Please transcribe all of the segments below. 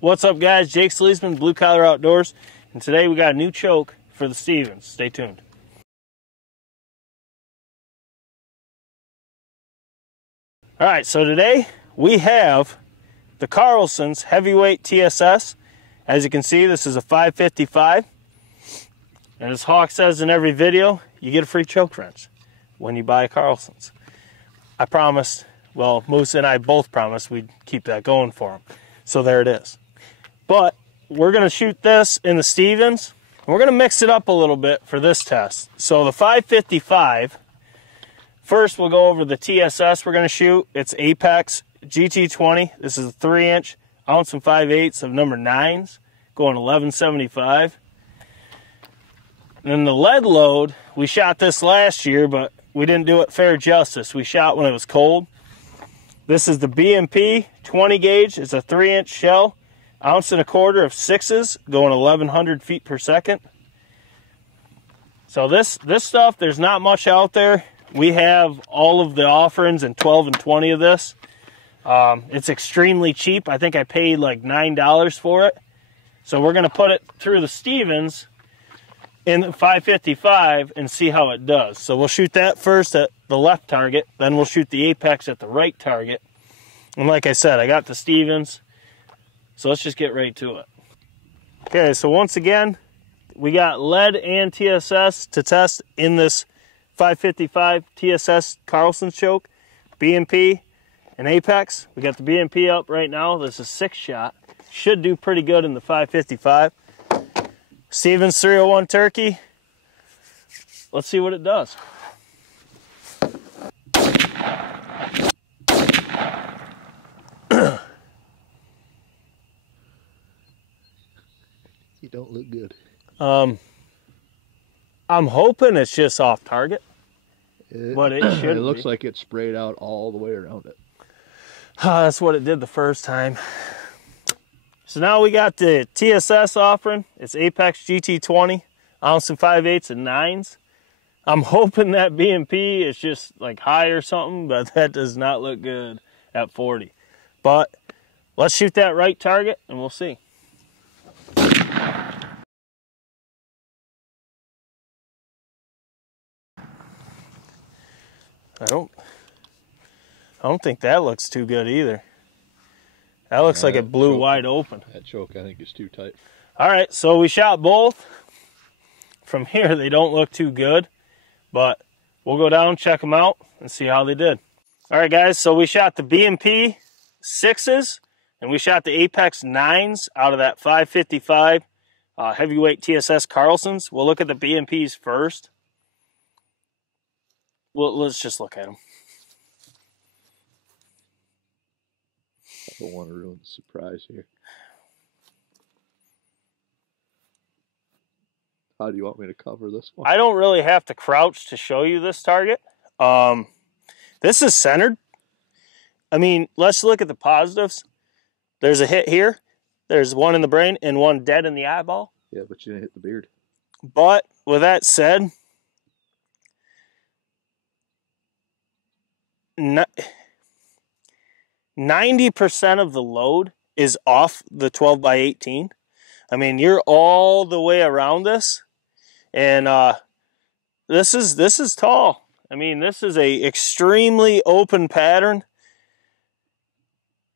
What's up, guys? Jake SLEASMAN, Blue Collar Outdoors, and today we got a new choke for the Stevens. Stay tuned. All right, so today we have the Carlson's heavyweight TSS. As you can see, this is a 555, and as Hawk says in every video, you get a free choke wrench when you buy a Carlson's. I promised, well, Moose and I both promised we'd keep that going for him. So there it is. But we're going to shoot this in the Stevens. And we're going to mix it up a little bit for this test. So the 555, first we'll go over the TSS we're going to shoot. It's Apex GT20. This is a 3-inch, ounce and 5/8 of number 9s, going 1175. And then the lead load, we shot this last year, but we didn't do it fair justice. We shot when it was cold. This is the BMP 20 gauge. It's a 3-inch shell, ounce and a quarter of 6s, going 1100 feet per second. So this stuff, there's not much out there. We have all of the offerings in 12 and 20 of this. It's extremely cheap. I think I paid like $9 for it. So we're going to put it through the Stevens in the 555 and see how it does. So we'll shoot that first at the left target, then we'll shoot the Apex at the right target. And like I said, I got the Stevens, so let's just get right to it. Okay, so once again, we got lead and TSS to test in this 555 TSS Carlson choke, BMP and Apex. We got the BMP up right now. This is 6-shot. Should do pretty good in the 555. Stevens 301 turkey. Let's see what it does. You don't look good. I'm hoping it's just off target, but it should. It looks like it sprayed out all the way around it. That's what it did the first time. So now we got the TSS offering. It's Apex GT20, ounce and 5/8 and 9s. I'm hoping that BMP is just like high or something, but that does not look good at 40. But let's shoot that right target and we'll see. I don't think that looks too good either. That looks like it blew wide open. That choke, I think, is too tight. All right, so we shot both. From here, they don't look too good, but we'll go down, check them out, and see how they did. All right, guys, so we shot the BMP 6s, and we shot the Apex 9s out of that 555 heavyweight TSS Carlson's. We'll look at the BMPs first. Well, let's just look at them. I don't want to ruin the surprise here. How do you want me to cover this one? I don't really have to crouch to show you this target. This is centered. I mean, let's look at the positives. There's a hit here. There's one in the brain and one dead in the eyeball. Yeah, but you didn't hit the beard. But with that said, 90% of the load is off the 12x18. I mean, you're all the way around this, and this is tall. I mean, this is a extremely open pattern.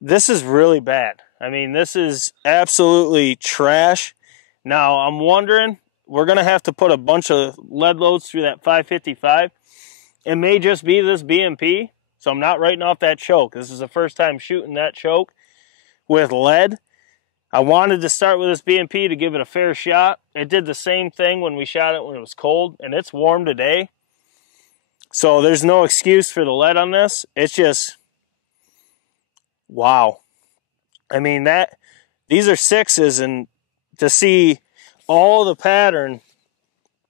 This is really bad. I mean, this is absolutely trash. Now, I'm wondering, we're gonna have to put a bunch of lead loads through that 555. It may just be this BMP. So I'm not writing off that choke. This is the first time shooting that choke with lead. I wanted to start with this BMP to give it a fair shot. It did the same thing when we shot it when it was cold, and it's warm today. So there's no excuse for the lead on this. It's just, wow. I mean, these are 6s, and to see all the pattern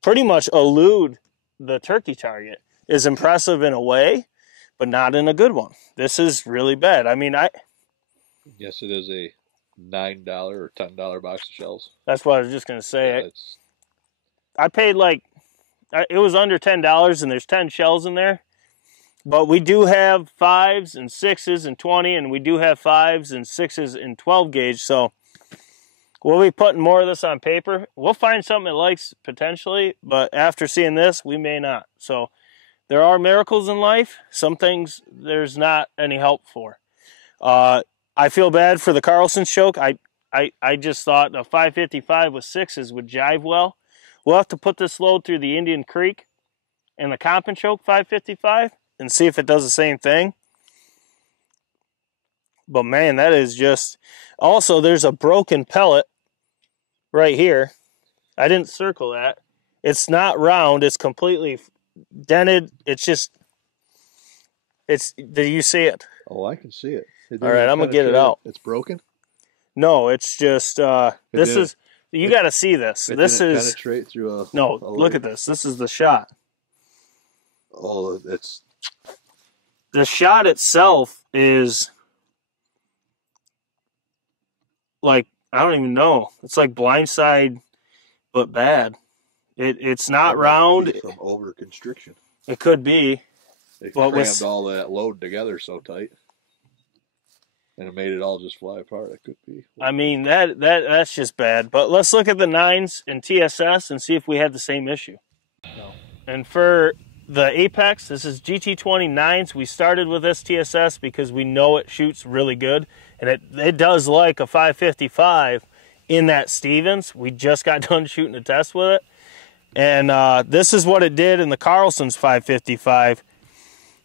pretty much elude the turkey target is impressive in a way, but not in a good one. This is really bad. I mean, Yes, it is a $9 or $10 box of shells. That's what I was just going to say. Yeah, I paid like, it was under $10, and there's 10 shells in there. But we do have 5s and 6s and 20, and we do have 5s and 6s and 12 gauge. So We'll be putting more of this on paper. We'll find something it likes potentially, but after seeing this, we may not. So there are miracles in life. Some things there's not any help for. I feel bad for the Carlson choke. I just thought the 555 with 6s would jive well. We'll have to put this load through the Indian Creek and the comp and choke 555 and see if it does the same thing. But man, that is just... Also, there's a broken pellet right here. I didn't circle that. It's not round. It's completely dented. It's just... Do you see it? Oh, I can see it. All right, I'm going to get it out. It's broken? No, it's just... this is... You got to see this. This is... penetrate through a... No, look at this. This is the shot. Oh, it's... The shot itself is... like, I don't even know. It's like blindside, but bad. It's not round. From over constriction. It could be. They crammed all that load together so tight, and it made it all just fly apart. It could be. I mean, that's just bad. But let's look at the 9s and TSS and see if we had the same issue. No. And for the Apex, this is GT20 9s. We started with this TSS because we know it shoots really good. And it does like a 555 in that Stevens. We just got done shooting a test with it. And this is what it did in the Carlson's 555.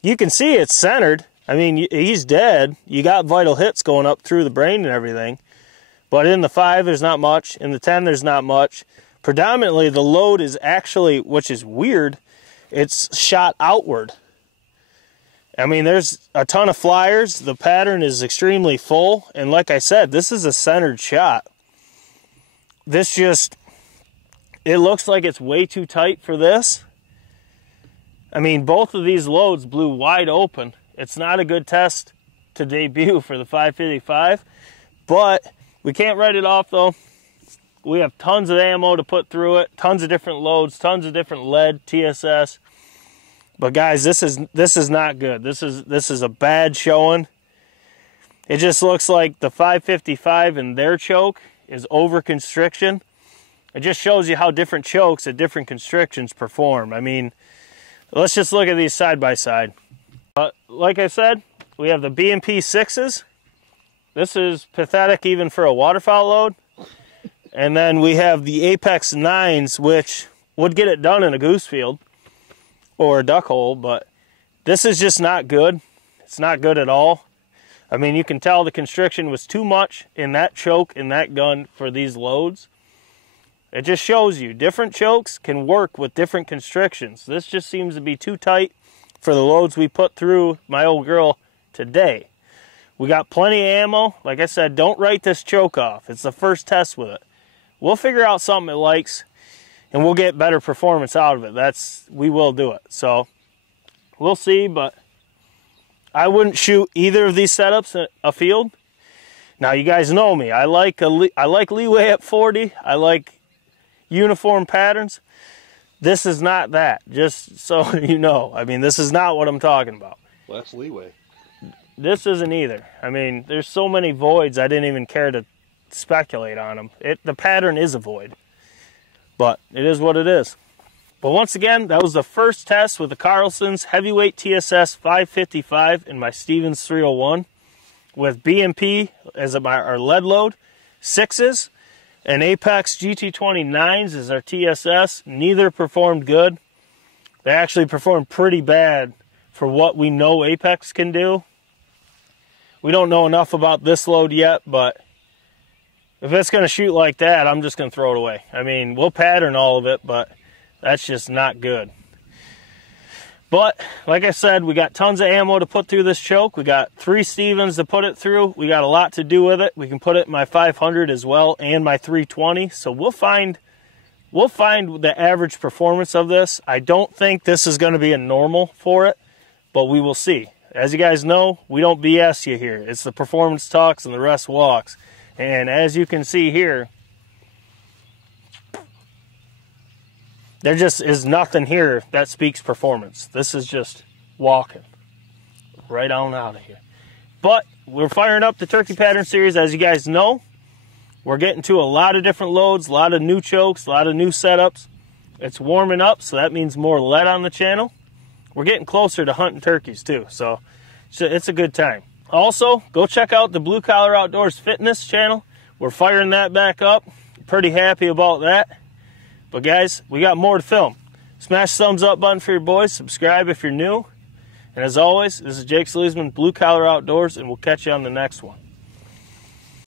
You can see it's centered. I mean, he's dead. You got vital hits going up through the brain and everything. But in the 5, there's not much. In the 10, there's not much. Predominantly, the load is actually, which is weird, it's shot outward. I mean, there's a ton of flyers. The pattern is extremely full. And like I said, this is a centered shot. This just, it looks like it's way too tight for this. I mean, both of these loads blew wide open. It's not a good test to debut for the 555. But we can't write it off, though. We have tons of ammo to put through it. Tons of different loads. Tons of different lead, TSS. But guys, this is not good. This is a bad showing. It just looks like the 555 in their choke is over constriction. It just shows you how different chokes at different constrictions perform. I mean, let's just look at these side by side. But like I said, we have the B&P 6s. This is pathetic even for a waterfowl load. And then we have the Apex 9s, which would get it done in a goose field or a duck hole, but this is just not good. It's not good at all. I mean, you can tell the constriction was too much in that choke, in that gun for these loads. It just shows you different chokes can work with different constrictions. This just seems to be too tight for the loads we put through my old girl today. We got plenty of ammo. Like I said, don't write this choke off. It's the first test with it. We'll figure out something it likes, and we'll get better performance out of it. We will do it. So we'll see, but I wouldn't shoot either of these setups in a field. Now you guys know me. I like leeway at 40. I like uniform patterns. This is not that. Just so you know. I mean, this is not what I'm talking about. Well, that's leeway. This isn't either. I mean, there's so many voids I didn't even care to speculate on them. The pattern is a void. But it is what it is. But once again, that was the first test with the Carlson's Heavyweight TSS 555 in my Stevens 301 with B&P as our lead load, 6s, and Apex GT20 9s as our TSS. Neither performed good. They actually performed pretty bad for what we know Apex can do. We don't know enough about this load yet, but if it's going to shoot like that, I'm just going to throw it away. I mean, we'll pattern all of it, but that's just not good. But, like I said, we got tons of ammo to put through this choke. We got 3 Stevens to put it through. We got a lot to do with it. We can put it in my 500 as well and my 320. So we'll find the average performance of this. I don't think this is going to be a normal for it, but we will see. As you guys know, we don't BS you here. It's the performance talks and the rest walks. And as you can see here, there just is nothing here that speaks performance. This is just walking right on out of here. But we're firing up the Turkey Pattern Series, as you guys know. We're getting to a lot of different loads, a lot of new chokes, a lot of new setups. It's warming up, so that means more lead on the channel. We're getting closer to hunting turkeys too, so it's a good time. Also, go check out the Blue Collar Outdoors Fitness channel. We're firing that back up. Pretty happy about that. But guys, we got more to film. Smash the thumbs up button for your boys. Subscribe if you're new. And as always, this is Jake SLEASMAN, Blue Collar Outdoors, and we'll catch you on the next one.